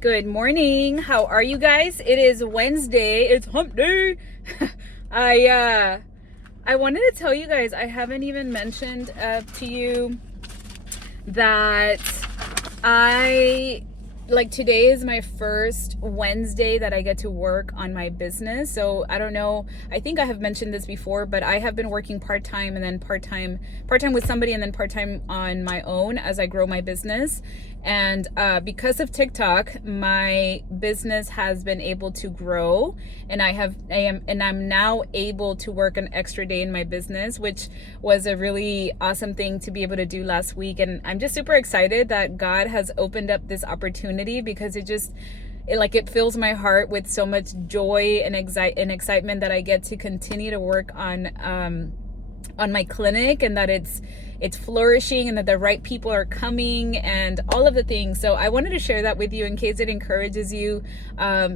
Good morning. How are you guys? It is Wednesday. It's hump day. I wanted to tell you guys, I haven't even mentioned to you that today is my first Wednesday that I get to work on my business. So I don't know, I think I have mentioned this before, but I have been working part-time and then part-time with somebody and then part-time on my own as I grow my business. And because of TikTok, my business has been able to grow, and I'm now able to work an extra day in my business, which was a really awesome thing to be able to do last week. And I'm just super excited that God has opened up this opportunity, because it fills my heart with so much joy and excitement that I get to continue to work on my clinic, and that it's flourishing, and that the right people are coming and all of the things. So I wanted to share that with you in case it encourages you,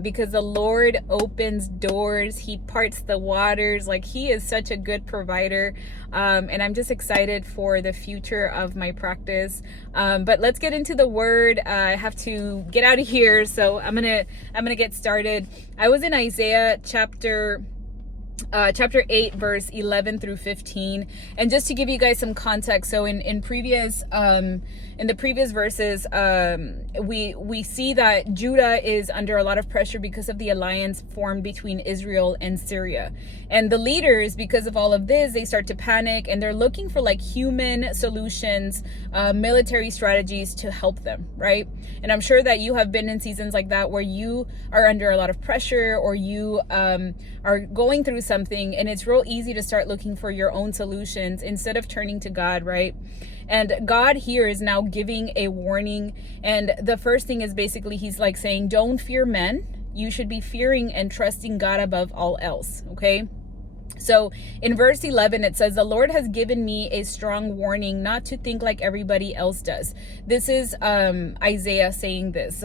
because the Lord opens doors. He parts the waters. Like, He is such a good provider. And I'm just excited for the future of my practice. But let's get into the word. I have to get out of here, so I'm gonna get started. I was in Isaiah chapter 8 verse 11 through 15, and just to give you guys some context, so in the previous verses, we see that Judah is under a lot of pressure because of the alliance formed between Israel and Syria, and the leaders, because of all of this, they start to panic, and they're looking for like human solutions, military strategies to help them, right? And I'm sure that you have been in seasons like that where you are under a lot of pressure, or you are going through something, and it's real easy to start looking for your own solutions instead of turning to God, right? And God here is now giving a warning, and the first thing is basically He's like saying, don't fear men. You should be fearing and trusting God above all else, okay? So in verse 11, it says, the Lord has given me a strong warning not to think like everybody else does. This is Isaiah saying this.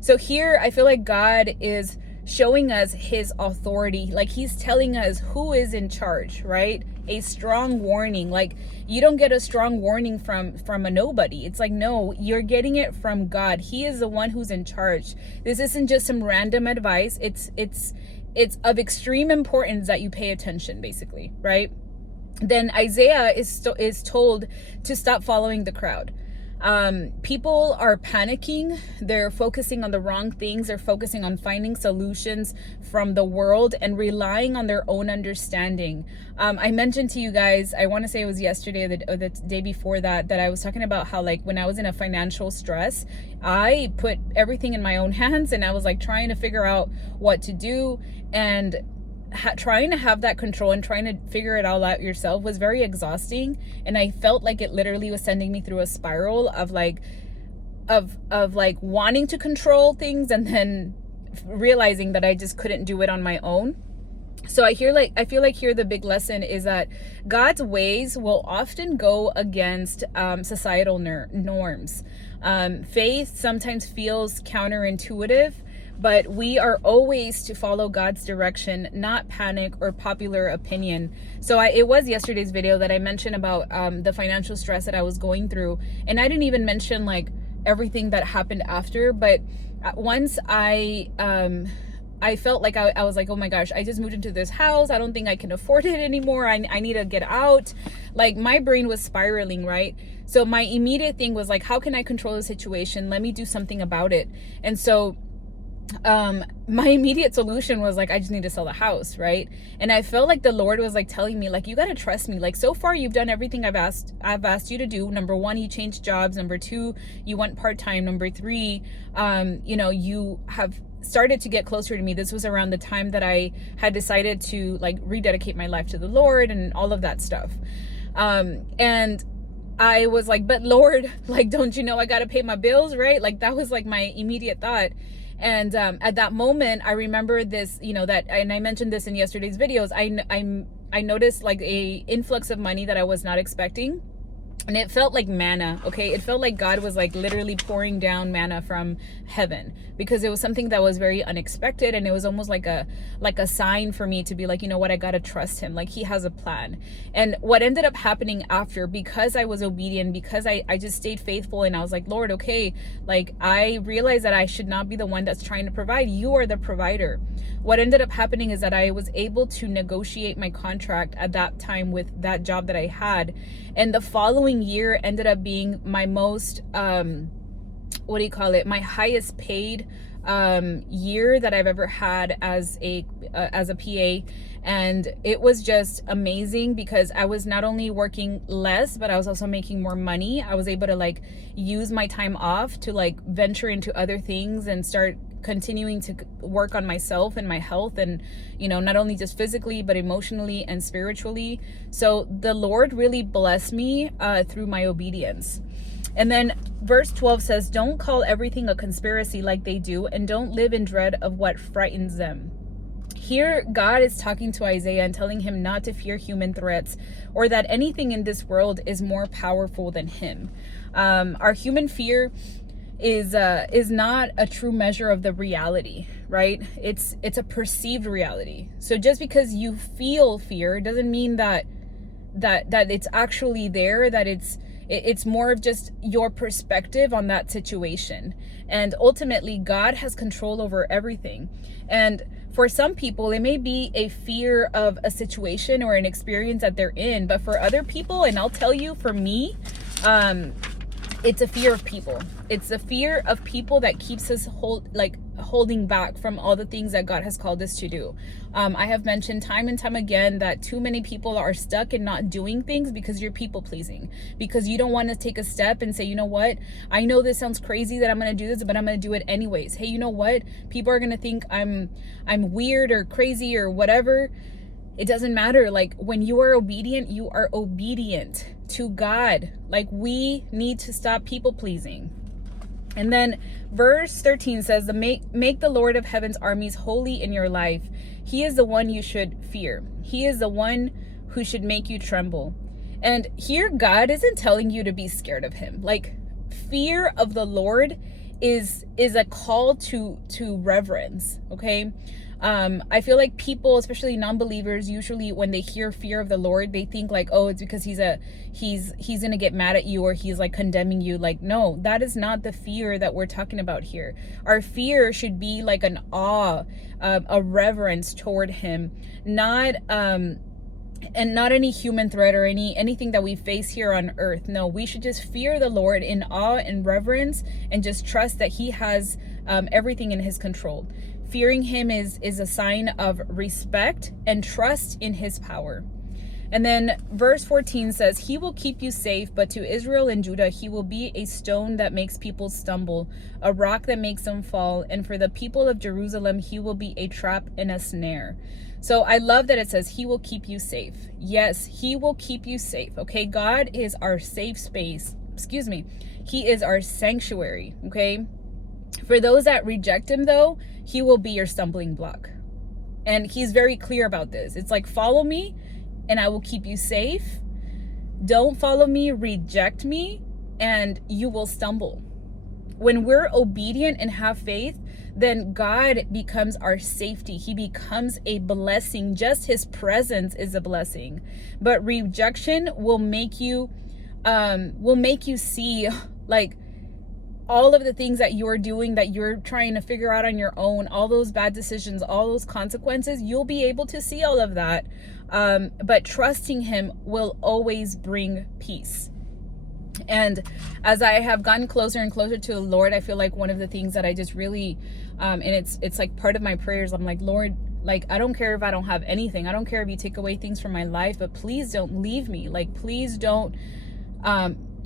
So here I feel like God is showing us His authority. Like, He's telling us who is in charge, right? A strong warning. Like, you don't get a strong warning from a nobody. It's like, no, you're getting it from God. He is the one who's in charge. This isn't just some random advice. It's of extreme importance that you pay attention, basically, right? Then Isaiah is told to stop following the crowd. People are panicking. They're focusing on the wrong things. They're focusing on finding solutions from the world and relying on their own understanding. I mentioned to you guys, I want to say it was yesterday or the day before that I was talking about how, like, when I was in a financial stress, I put everything in my own hands, and I was like trying to figure out what to do, and trying to have that control and trying to figure it all out yourself was very exhausting. And I felt like it literally was sending me through a spiral of wanting to control things, and then realizing that I just couldn't do it on my own. So I feel like here the big lesson is that God's ways will often go against societal norms. Faith sometimes feels counterintuitive, but we are always to follow God's direction, not panic or popular opinion. So it was yesterday's video that I mentioned about the financial stress that I was going through, and I didn't even mention like everything that happened after. But once I felt like I was like, oh my gosh, I just moved into this house. I don't think I can afford it anymore. I need to get out. Like, my brain was spiraling, right? So my immediate thing was like, how can I control the situation? Let me do something about it. And so my immediate solution was like, I just need to sell the house, right? And I felt like the Lord was like telling me, like, you got to trust me. Like, so far you've done everything I've asked you to do. Number one, you changed jobs. Number two, you went part-time. Number three, you have started to get closer to me. This was around the time that I had decided to like rededicate my life to the Lord and all of that stuff. And I was like, but Lord, like, don't you know I got to pay my bills, right? Like, that was like my immediate thought. And at that moment, I remember this, and I mentioned this in yesterday's videos. I noticed like a influx of money that I was not expecting. And it felt like manna. Okay, it felt like God was like literally pouring down manna from heaven, because it was something that was very unexpected, and it was almost like a sign for me to be like, you know what, I gotta trust him, like he has a plan. And what ended up happening after, because I was obedient, because I just stayed faithful, and I was like, Lord, okay, like I realized that I should not be the one that's trying to provide. You are the provider. What ended up happening is that I was able to negotiate my contract at that time with that job that I had, and the following year ended up being my most what do you call it, my highest paid year that I've ever had as a PA. And it was just amazing, because I was not only working less, but I was also making more money. I was able to like use my time off to like venture into other things and start continuing to work on myself and my health, and you know, not only just physically but emotionally and spiritually. So the Lord really blessed me through my obedience. And then verse 12 says, don't call everything a conspiracy like they do, and don't live in dread of what frightens them. Here, God is talking to Isaiah and telling him not to fear human threats, or that anything in this world is more powerful than him. Our human fear is not a true measure of the reality, right? It's a perceived reality. So just because you feel fear doesn't mean that it's actually there, that it's more of just your perspective on that situation. And ultimately, God has control over everything. And for some people, it may be a fear of a situation or an experience that they're in, but for other people, and I'll tell you, for me, it's a fear of people. It's a fear of people that keeps us holding back from all the things that God has called us to do. I have mentioned time and time again that too many people are stuck in not doing things because you're people pleasing, because you don't want to take a step and say, you know what, I know this sounds crazy that I'm going to do this, but I'm going to do it anyways. Hey, you know what? People are going to think I'm weird or crazy or whatever. It doesn't matter. Like, when you are obedient, you are obedient to God. Like, we need to stop people pleasing. And then verse 13 says, make the Lord of heaven's armies holy in your life. He is the one you should fear. He is the one who should make you tremble. And here, God isn't telling you to be scared of him. Like, fear of the Lord is a call to reverence. Okay. I feel like people, especially non-believers, usually when they hear fear of the Lord, they think like, oh, it's because he's gonna get mad at you, or he's like condemning you. Like, no, that is not the fear that we're talking about here. Our fear should be like an awe, a reverence toward him, not and not any human threat or anything that we face here on earth. No, we should just fear the Lord in awe and reverence, and just trust that he has everything in his control. Fearing him is a sign of respect and trust in his power. And then verse 14 says, he will keep you safe, but to Israel and Judah, he will be a stone that makes people stumble, a rock that makes them fall. And for the people of Jerusalem, he will be a trap and a snare. So I love that it says he will keep you safe. Yes, he will keep you safe. Okay, God is our safe space. Excuse me. He is our sanctuary. Okay. For those that reject him, though, he will be your stumbling block. And he's very clear about this. It's like, follow me and I will keep you safe. Don't follow me, reject me, and you will stumble. When we're obedient and have faith, then God becomes our safety. He becomes a blessing. Just his presence is a blessing. But rejection will make you see like all of the things that you're doing, that you're trying to figure out on your own, all those bad decisions, all those consequences, you'll be able to see all of that. But trusting him will always bring peace. And as I have gotten closer and closer to the Lord, I feel like one of the things that I just really, and it's like part of my prayers, I'm like, Lord, like, I don't care if I don't have anything. I don't care if you take away things from my life, but please don't leave me. Like, please don't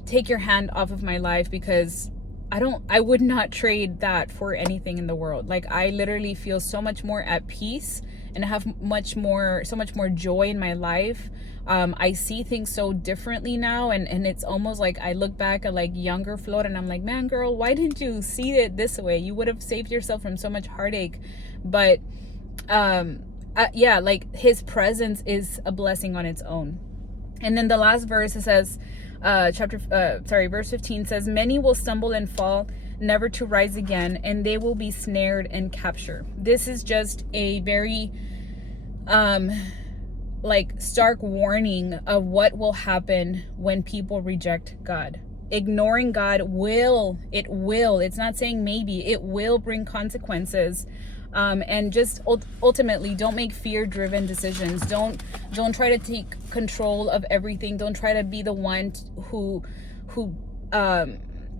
take your hand off of my life, because I would not trade that for anything in the world. Like, I literally feel so much more at peace and have so much more joy in my life. I see things so differently now, and it's almost like I look back at like younger Flor and I'm like, man, girl, why didn't you see it this way? You would have saved yourself from so much heartache. But like, his presence is a blessing on its own. And then the last verse, it says, Verse 15 says, many will stumble and fall, never to rise again, and they will be snared and captured. This is just a very stark warning of what will happen when people reject God. Ignoring God it's not saying maybe, it will bring consequences. And just ultimately, don't make fear-driven decisions. Don't try to take control of everything. Don't try to be the one who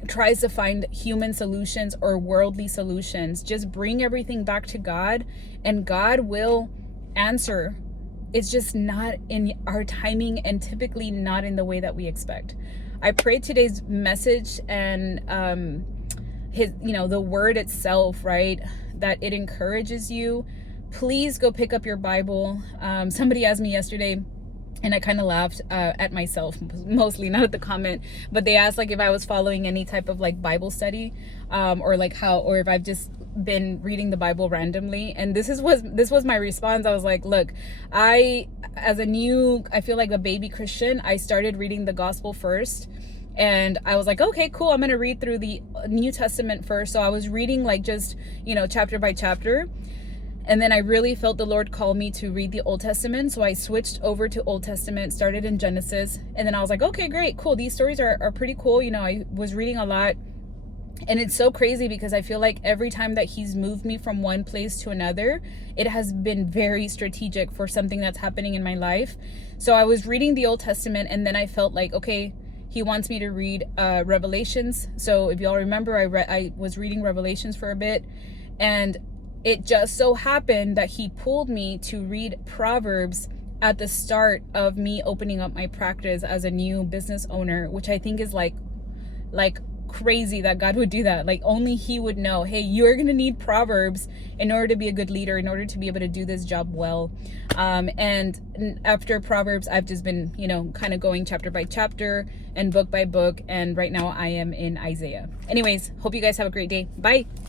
tries to find human solutions or worldly solutions. Just bring everything back to God, and God will answer. It's just not in our timing, and typically not in the way that we expect. I pray today's message and the word itself, right, that it encourages you. Please go pick up your Bible. Somebody asked me yesterday, and I kind of laughed at myself, mostly, not at the comment, but they asked if I was following any type of Bible study, or if I've just been reading the Bible randomly. And this was my response. I was like, look, I feel like a baby Christian, I started reading the gospel first. And I was like, okay, cool, I'm going to read through the New Testament first. So I was reading chapter by chapter. And then I really felt the Lord call me to read the Old Testament. So I switched over to Old Testament, started in Genesis. And then I was like, okay, great, cool. These stories are pretty cool. I was reading a lot. And it's so crazy because I feel like every time that he's moved me from one place to another, it has been very strategic for something that's happening in my life. So I was reading the Old Testament, and then I felt like, okay, he wants me to read Revelations. So if y'all remember, I was reading Revelations for a bit, and it just so happened that he pulled me to read Proverbs at the start of me opening up my practice as a new business owner, which I think is like crazy that God would do that. Only he would know, hey, you're gonna need Proverbs in order to be a good leader, in order to be able to do this job well. And after Proverbs, I've just been kind of going chapter by chapter and book by book, and right now I am in Isaiah. Anyways, hope you guys have a great day. Bye.